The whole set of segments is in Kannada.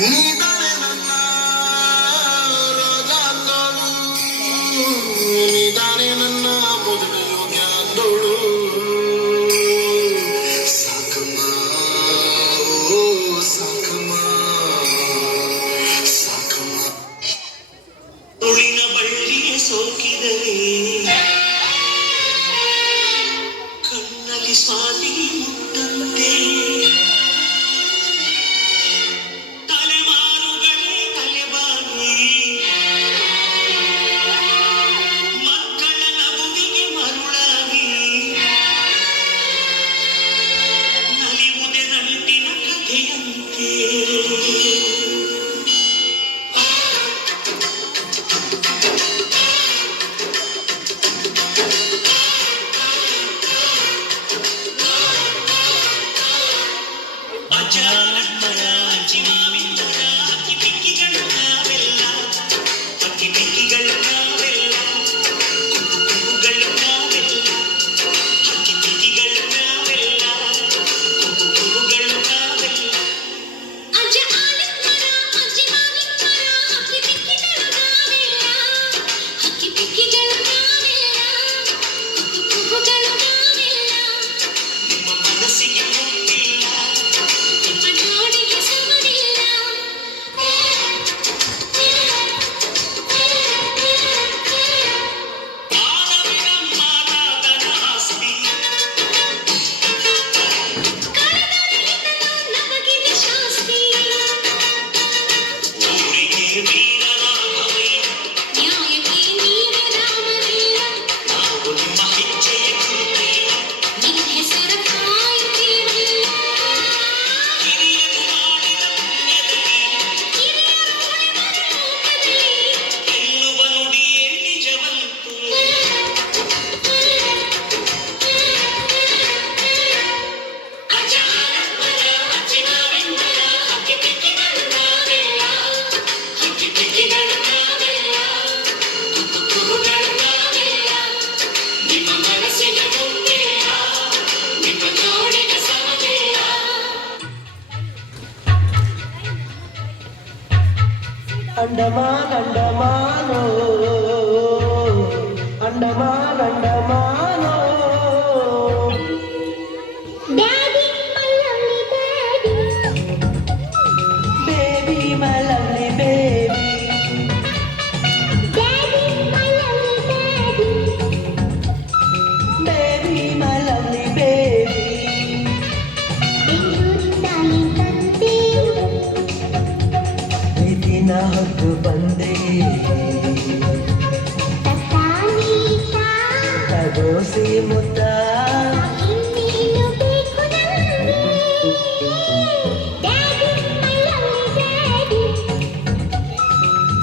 ನೀದಾನೆ ನನ್ನ ರಾಜಾಂದೋಳು, ನೀದಾನೆ ನನ್ನ ಮೊದಲು ಯೋಗ್ಯ ಅಂದೋಳು. ಸಾಕಮ್ಮ ಓ ಸಾಕಮ್ಮ ಸಾಕಮ್ಮ. ಉಳಿನ ಬಳ್ಳಿಗೆ ಸೋಕಿದರೆ ಕಣ್ಣಲ್ಲಿ ಸ್ವಾತಿ ಮುಟ್ಟಂತೆ, ತಲೆಮಾರುಗಳೇ ತಲೆಬಾಗಿ ಮಕ್ಕಳ ನಗುವಿಗೆ ಮರುಳಾಗಿ ನಲಿವುದೇ ನಂಟಿನ ಕಥೆಯಂತೆ. ಅಜ್ಜನಮ್ಮರ ಚಿಮ್ಮಿಮ್ಮರ ಅಕ್ಕಿ ಪಿಕ್ಕಿಗಳು ನಾವೆಲ್ಲ, ಅಕ್ಕಿ ಪಿಕ್ಕಿಗಳು ನಾವೆಲ್ಲ, ಕುಕ್ಕುಗಳು ನಾವೆಲ್ಲ, ಅಕ್ಕಿ ಪಿಕ್ಕಿಗಳು ನಾವೆಲ್ಲ, ಕುಕ್ಕುಗಳು ನಾವೆಲ್ಲ. ಅಜ್ಜ ಆಲಿಮ್ಮರ ಅಜ್ಜಿ ಮಾವಿಮ್ಮರ ಅಕ್ಕಿ ಪಿಕ್ಕಿಗಳು ನಾವೆಲ್ಲ, ಅಕ್ಕಿ ಪಿಕ್ಕಿಗಳು ನಾವೆಲ್ಲ, ಕುಕ್ಕುಗಳು ನಾವೆಲ್ಲ. ನಿಮ್ಮ ಮನಸ್ಸಿಗೆ ಮುಟ್ಟಿಲ್ಲ, ನಿಮ್ಮ ಜೋಡಿಗೆ ಸಮವಿಲ್ಲ. ಮಾನವಿನ ಮಾತಾದನ ಆಸ್ತಿ, ಕಳೆದೊರೆಯಿತನು ನಮಗಿದೆ ಶಾಸ್ತಿ. ಊರಿಗೆ ವೀರರಾಘವಯ್ಯ, ನ್ಯಾಯಕ್ಕೆ ನೀವೇ ರಾಮವೀರ. ನಾವು ನಿಮ್ಮ ಹೆಜ್ಜೆಯ ಗುರುತಯ್ಯ. ನಿನ್ನ ಹೆಸರ ಕಾಯುತ್ತೀವಯ್ಯ. ಹಿರಿಯರು ಮಾಡಿದ ಪುಣ್ಯದಲ್ಲಿ ಹಿರಿಯರು ಉಳಿವರು ಲೋಕದಲ್ಲಿ. ಎನ್ನುವ ನುಡಿಯೇ ನಿಜವಂತು. ಅಜ್ಜ ಆಲಿಮ್ಮರ ಅಜ್ಜಿ ಮಾವಿಮ್ಮರ ಅಕ್ಕಿ ಪಿಕ್ಕಿಗಳು ನಾವೆಲ್ಲ, ಅಕ್ಕಿ ಪಿಕ್ಕಿಗಳು ನಾವೆಲ್ಲ, ಕುಕ್ಕುಗಳು ನಾವೆಲ್ಲ. ನಿಮ್ಮ ಮನಸ್ಸಿಗೆ ಮುಟ್ಟಿಲ್ಲ, ನಿಮ್ಮ ಜೋಡಿಗೆ ಸಮವಿಲ್ಲ. ಅಂಡಮಾನ್ ಅಂಡಮಾನೋ ಅಂಡಮಾನ್ ಅಂಡಮಾನೋ. Daddy my lovely daddy, baby my lovely baby, daddy my lovely daddy. Baby my lovely baby. ಬೆಂಗಳೂರಿಂದ ನಿಂತಂತೆ ಪ್ರೀತಿನ ಹೊತ್ತು ಬಂದೆ, ತತ್ತಾನೀತ ತಗೋಸಿ ಮುತ್ತ. ಇನ್ನೇನು ಬೇಕು ನಮಗೆ. Daddy my lovely daddy,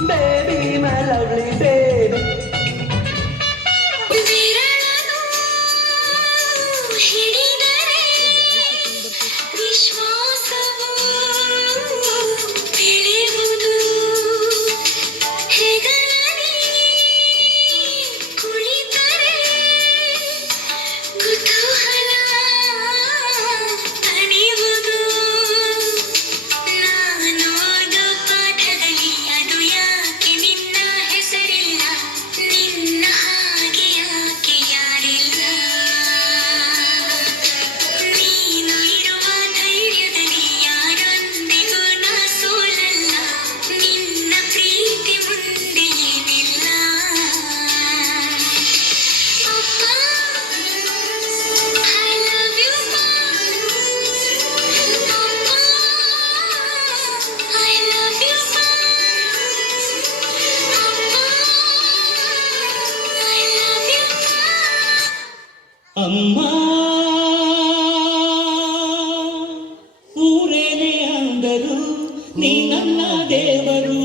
baby my lovely baby. ವಿರಳನು ಹಿಡಿದರೆ ವಿಶ್ವಾಸವು ತಿಳಿಯುವುದು. ಹೆಗಲಲ್ಲಿ ಕುಳಿತರೆ ಕುತೂಹಲ ತಣಿಯುವುದು. ನಾನು ಓದೋ ಪಾಠದಲ್ಲಿ ಅದು ಯಾಕೆ ನಿನ್ನ ಹೆಸರಿಲ್ಲ, ನಿನ್ನ ಹಾಗೆ ಯಾಕೆ ಯಾರಿಲ್ಲ. ನೀನು ಇರುವ ಧೈರ್ಯದಲ್ಲಿ ಯಾರೊಂದಿಗೂ ನಾ ಸೋಲಲ್ಲ, ನಿನ್ನ ಪ್ರೀತಿ ಮುಂದೆ ಏನಿಲ್ಲ. ಅಪ್ಪ ಐ ಲವ್ ಯು ಅಪ್ಪ ಐ ಲವ್ ಯು ಅಪ್ಪ ಐ ಲವ್ ಯು. ಅಮ್ಮ ಊರೇನೆ ಅಂದರು, ನೀ ನನ್ನ ದೇವರು.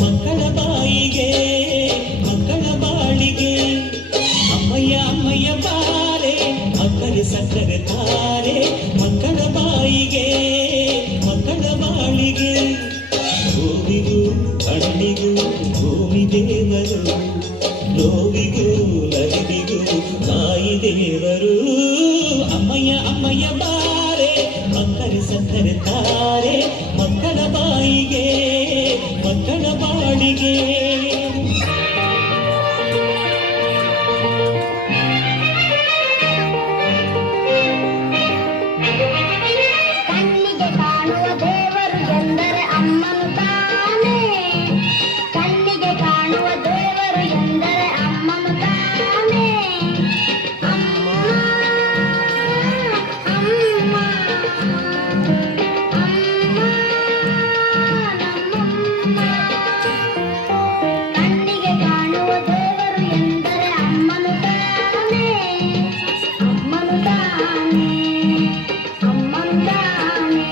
ಮಕ್ಕಳ ಬಾಯಿಗೆ ಮಕ್ಕಳ ಬಾಳಿಗೆ ಅಮ್ಮಯ್ಯ ಅಮ್ಮಯ್ಯ ಬಾರೆ ಅಕ್ಕರೆ ಸಕ್ಕರೆ ತಾರೆ ಮಕ್ಕಳ ಬಾಯಿಗೆ ಮಕ್ಕಳ ಬಾಳಿಗೆ ಹೂವಿಗೂ ಹಣ್ಣಿಗೂ ಭೂಮಿ ದೇವರು ನೋವಿಗೂ ನದಿಗೂ ತಾಯಿ ದೇವರು ಅಮ್ಮಯ್ಯ ಅಮ್ಮಯ್ಯ ಬಾರೆ ಮಕ್ಕಳ ಸಕ್ಕರೆ ತಾರೆ ಮಕ್ಕಳ ಬಾಯಿಗೆ ಮಕ್ಕಳ ಬಾಳಿಗೆ ಕಣ್ಣಿಗೆ ಕಾಣುವ ದೇವರು ಎಂದರೆ ಅಮ್ಮನು ತಾನೇ ಕಣ್ಣಿಗೆ ಕಾಣುವ ದೇವರು ಎಂದರೆ ಅಮ್ಮನು ತಾನೇ ಅಮ್ಮ ಅಮ್ಮ ನಮ್ಮಮ್ಮ ಕಣ್ಣಿಗೆ ಕಾಣುವ ದೇವರು ಎಂದರೆ ಅಮ್ಮನು ತಾನೇ ಅಮ್ಮನು ತಾನೇ ಅಮ್ಮನು ತಾನೇ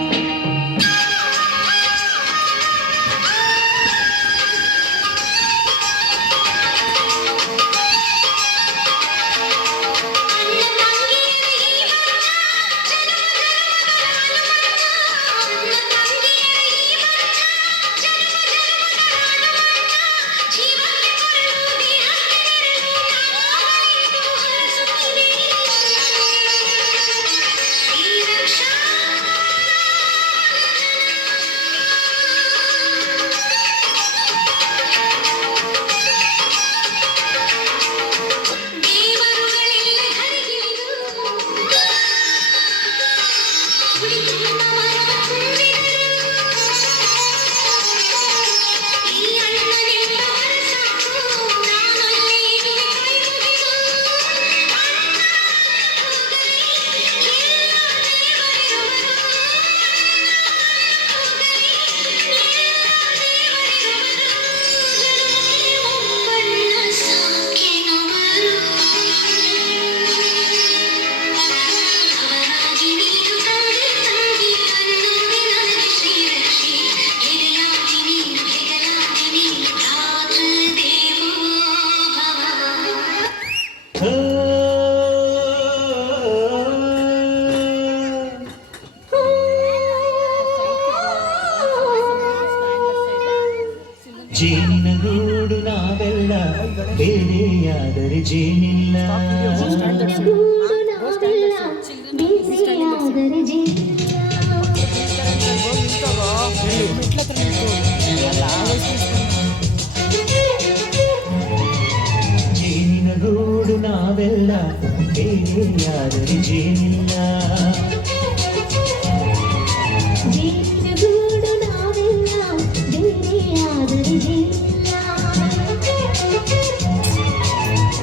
ಜೇನಿನ ಗೂಡು ನಾವೆಲ್ಲ ಬೇರೆಯಾದರೆ ಜೇನಿಲ್ಲ ಜೇನಿನ ಗೂಡು ನಾವೆಲ್ಲ ಬೇರೆಯಾದರೆ ಜೇನಿಲ್ಲ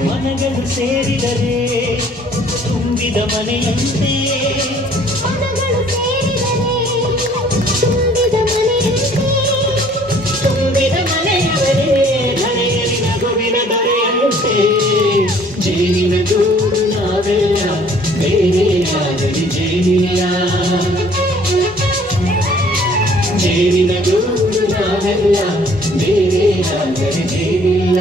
ಮನಗಳು ಸೇರಿದರೆ ತುಂಬಿದ ಮನೆಯಂತೆ ತುಂಬಿದ ಮನೆಯವರೇ ಧರೆಯಲ್ಲಿ ನಗುವಿನ ಧರೆಯಂತೆ ಜೇನಿನ ಗೂಡು ನಾವೆಲ್ಲ ಬೇರೆಯಾದರೆ ಜೇನಿಲ್ಲ ಜೇನಿನ ಗೂಡು ನಾವೆಲ್ಲ ಬೇರೆಯಾದರೆ ಜೇನಿಲ್ಲ